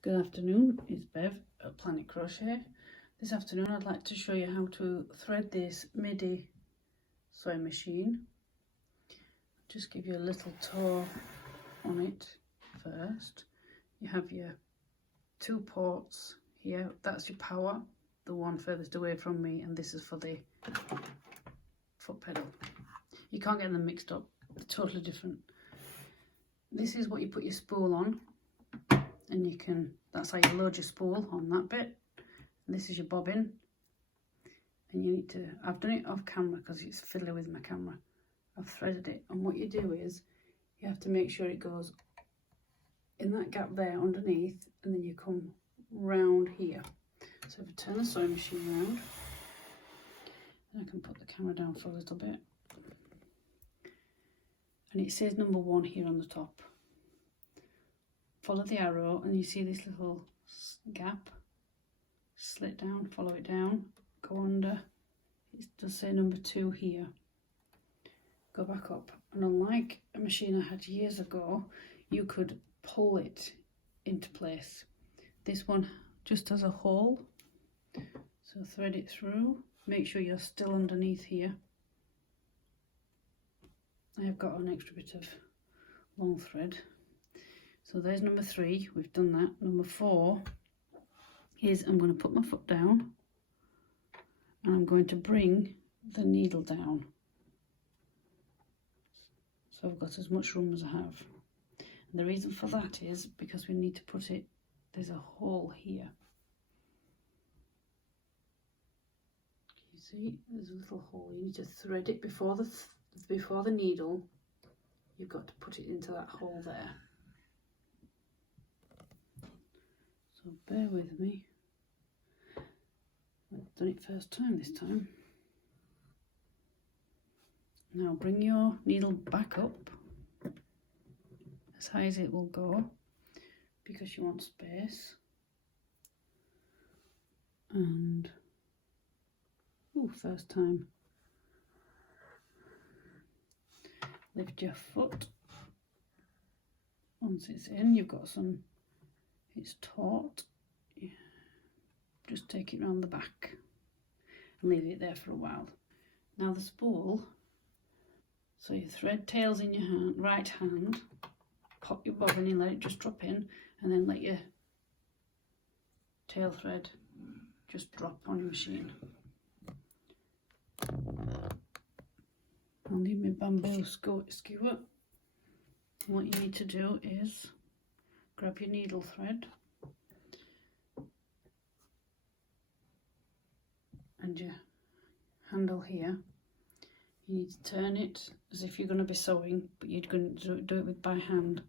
Good afternoon, it's Bev at Planetcrochet. This afternoon I'd like to show you how to thread this Midi sewing machine. Just give you a little tour on it first. You have your two ports here, that's your power, the one furthest away from me, and this is for the foot pedal. You can't get them mixed up, they're totally different. This is what you put your spool on, and you can, that's how you load your spool on that bit. And this is your bobbin, and you need to, I've done it off camera because it's fiddly with my camera. I've threaded it, and what you do is you have to make sure it goes in that gap there underneath, and then you come round here. So if I turn the sewing machine around, then I can put the camera down for a little bit, and it says number 1 here on the top. Follow the arrow and you see this little gap, slit down, follow it down, go under, it does say number 2 here, go back up, and unlike a machine I had years ago, you could pull it into place. This one just has a hole, so thread it through, make sure you're still underneath here. I have got an extra bit of long thread. So there's number 3, we've done that. Number 4 is I'm going to put my foot down and I'm going to bring the needle down. So I've got as much room as I have. And the reason for that is because we need to put it, there's a hole here. You see, there's a little hole. You need to thread it before the needle. You've got to put it into that hole there. So bear with me. I've done it first time this time. Now bring your needle back up as high as it will go, because you want space. And first time. Lift your foot. Once it's in, you've got some, it's taut. Just take it round the back and leave it there for a while. Now the spool, so you thread tails in your hand, right hand, pop your bobbin in, let it just drop in, and then let your tail thread just drop on your machine. I'll need my bamboo skewer. What you need to do is grab your needle thread and your handle here. You need to turn it as if you're going to be sewing, but you're going to do it by hand.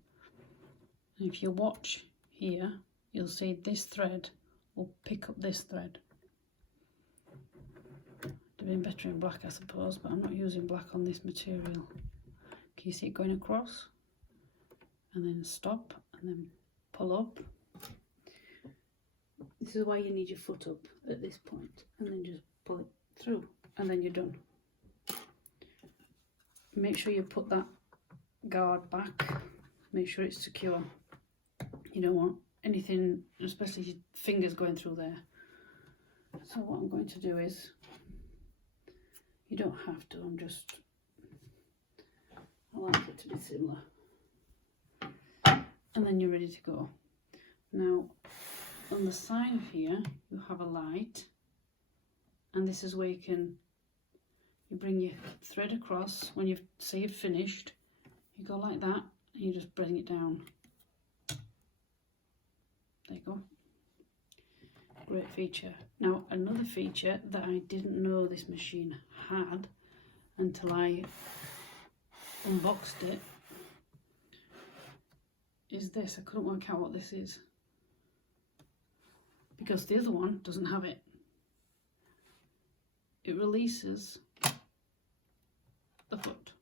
And if you watch here, you'll see this thread will pick up this thread. It'd have been better in black, I suppose, but I'm not using black on this material. Can you see it going across? And then stop, and then pull up. This is why you need your foot up at this point, and then just pull it through, and then you're done. Make sure you put that guard back, make sure it's secure. You don't want anything, especially your fingers going through there. So what I'm going to do is, you don't have to, I like it to be similar. And then you're ready to go. Now, on the side of here, you have a light, and this is where you bring your thread across. When you've finished, you go like that, and you just bring it down. There you go. Great feature. Now, another feature that I didn't know this machine had until I unboxed it is this. I couldn't work out what this is because the other one doesn't have it. It releases the foot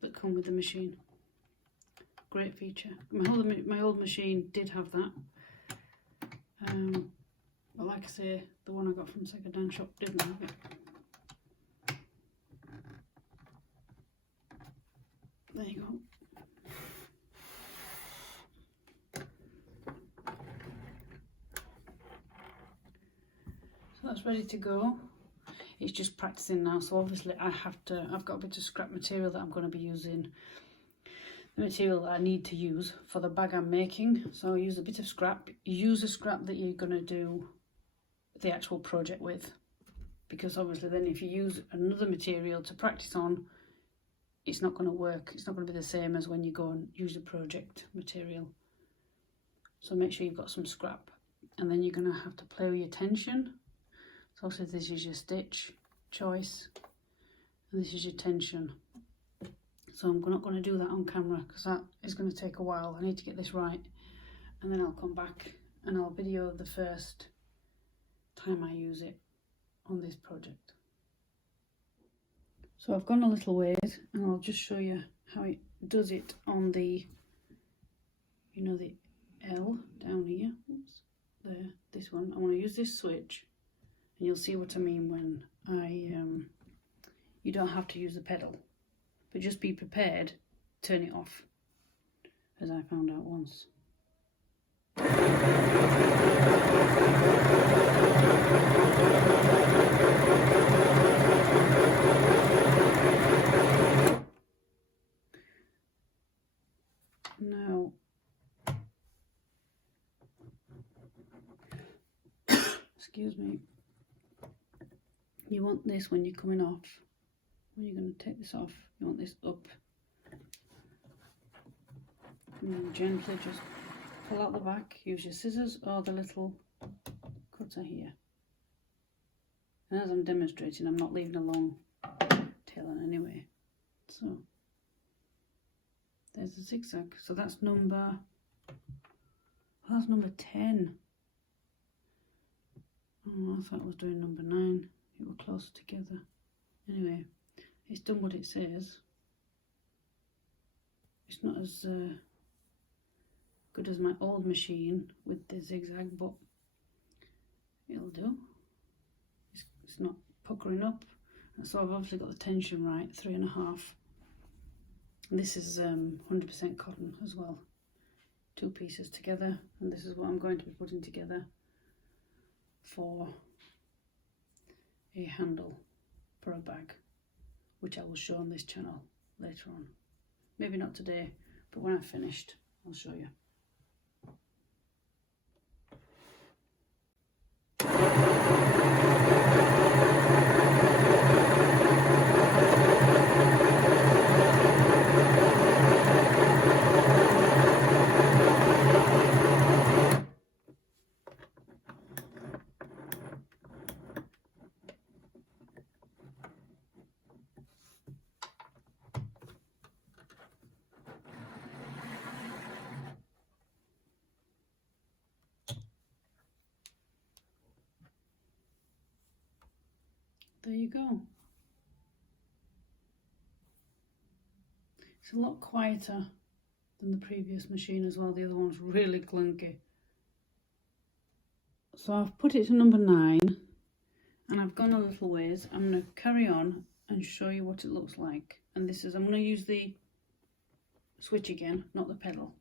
that come with the machine. Great feature. My old machine did have that, but like I say, the one I got from second-hand shop didn't have it. There you go. that's ready to go. It's just practicing now, so obviously I've got a bit of scrap material that I'm going to be using, the material that I need to use for the bag I'm making. So I'll use a bit of scrap. Use a scrap that you're going to do the actual project with, because obviously then if you use another material to practice on, it's not going to work. It's not going to be the same as when you go and use the project material. So make sure you've got some scrap, and then you're going to have to play with your tension. So obviously this is your stitch choice and this is your tension. So I'm not going to do that on camera because that is going to take a while. I need to get this right, and then I'll come back and I'll video the first time I use it on this project. So I've gone a little ways and I'll just show you how it does it on the, you know, the L down here. Oops, there, this one. I want to use this switch, and you'll see what I mean when you don't have to use the pedal, but just be prepared, turn it off, as I found out once. Now, excuse me, you want this when you're coming off, when you're going to take this off, you want this up, and then gently just pull out the back, use your scissors or the little cutter here. And as I'm demonstrating, I'm not leaving a long tail on anyway. So there's the zigzag. So that's number 10. Oh, I thought I was doing number 9. It were closer together. Anyway, it's done what it says. It's not as good as my old machine with the zigzag, but it'll do. It's not puckering up. And so I've obviously got the tension right, 3.5. And this is 100% cotton as well. 2 pieces together, and this is what I'm going to be putting together for a handle for a bag, which I will show on this channel later on. Maybe not today, but when I've finished, I'll show you. There you go. It's a lot quieter than the previous machine as well. The other one's really clunky. So I've put it to number 9 and I've gone a little ways. I'm going to carry on and show you what it looks like. And this is, I'm going to use the switch again, not the pedal.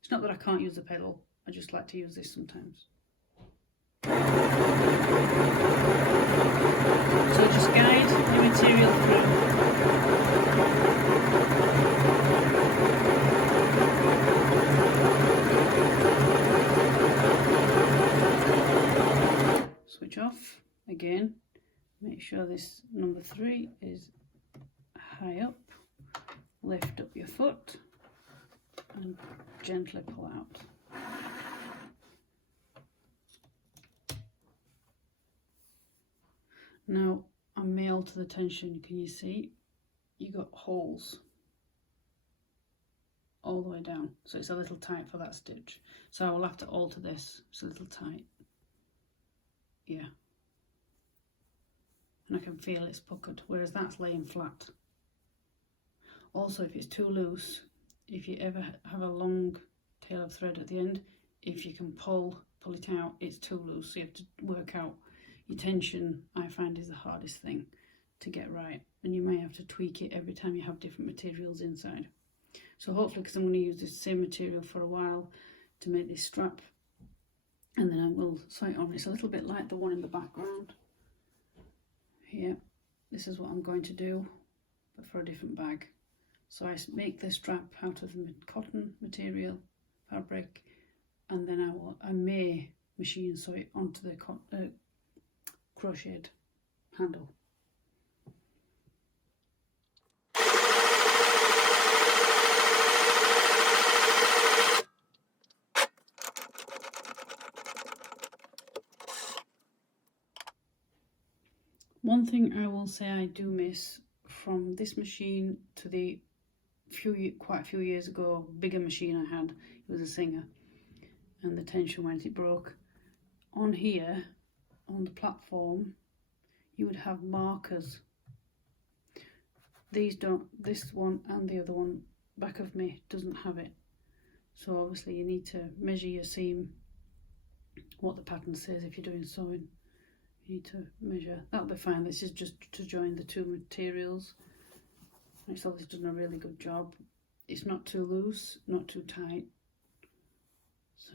It's not that I can't use the pedal, I just like to use this sometimes. So just guide the material through. Switch off again. Make sure this number 3 is high up. Lift up your foot and gently pull out. Now I may alter the tension. Can you see? You got holes all the way down, so it's a little tight for that stitch. So I will have to alter this. It's a little tight. Yeah. And I can feel it's puckered, whereas that's laying flat. Also, if it's too loose, if you ever have a long tail of thread at the end, if you can pull it out, it's too loose. So you have to work out your tension. I find is the hardest thing to get right, and you may have to tweak it every time you have different materials inside. So hopefully, because I'm going to use this same material for a while to make this strap, and then I will sew it on. It's a little bit like the one in the background here. This is what I'm going to do, but for a different bag. So I make the strap out of the cotton material fabric, and then I may machine sew it onto the crocheted handle. One thing I will say I do miss from this machine to the quite a few years ago bigger machine I had, it was a Singer, and the tension when it broke. On here, on the platform, you would have markers. These don't, this one and the other one back of me doesn't have it. So obviously you need to measure your seam, what the pattern says if you're doing sewing. You need to measure, that'll be fine. This is just to join the two materials. It's obviously done a really good job. It's not too loose, not too tight. So,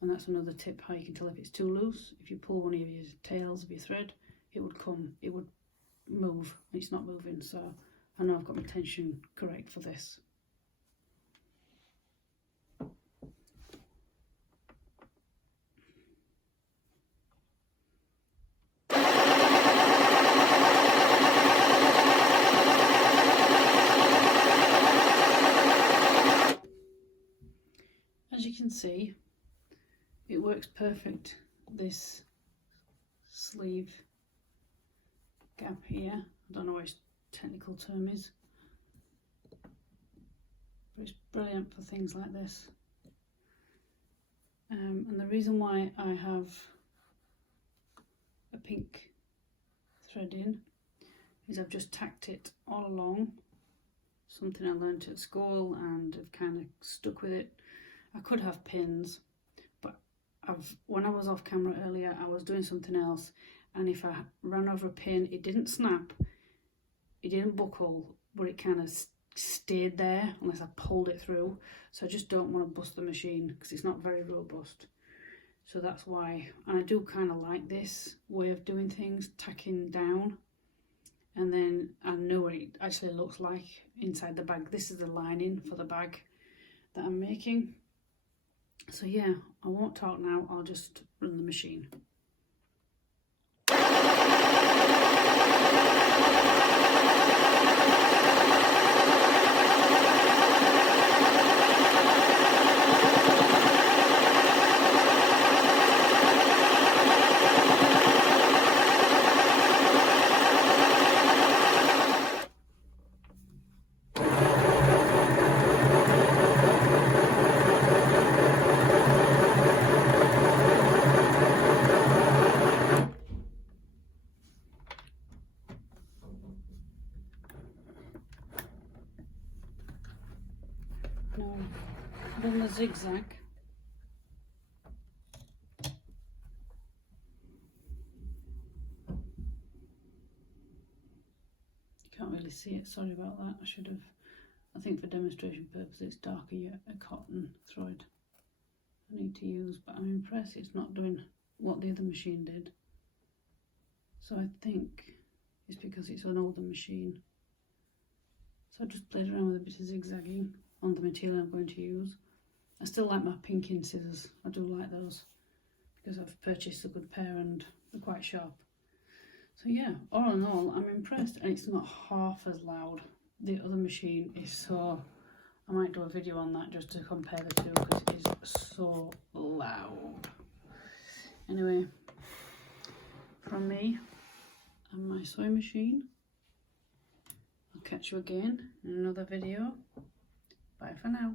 and that's another tip how you can tell if it's too loose. If you pull one of your tails of your thread, it would move. It's not moving, so I know I've got my tension correct for this. As you can see, it works perfect, this sleeve gap here. I don't know what its technical term is, but it's brilliant for things like this. And the reason why I have a pink thread in is I've just tacked it all along, something I learned at school and have kind of stuck with it. I could have pins, but when I was off camera earlier, I was doing something else, and if I ran over a pin, it didn't snap, it didn't buckle, but it kind of stayed there unless I pulled it through. So I just don't want to bust the machine because it's not very robust. So that's why, and I do kind of like this way of doing things, tacking down, and then I know what it actually looks like inside the bag. This is the lining for the bag that I'm making. So yeah, I won't talk now, I'll just run the machine. Now, run the zigzag. Can't really see it, sorry about that. I should have, I think for demonstration purposes it's darker yet a cotton thread I need to use, but I'm impressed it's not doing what the other machine did. So I think it's because it's an older machine. So I just played around with a bit of zigzagging on the material I'm going to use. I still like my pinking scissors, I do like those because I've purchased a good pair and they're quite sharp. So yeah, all in all, I'm impressed, and it's not half as loud. The other machine is so, I might do a video on that just to compare the two because it is so loud. Anyway, from me and my sewing machine, I'll catch you again in another video. Bye for now.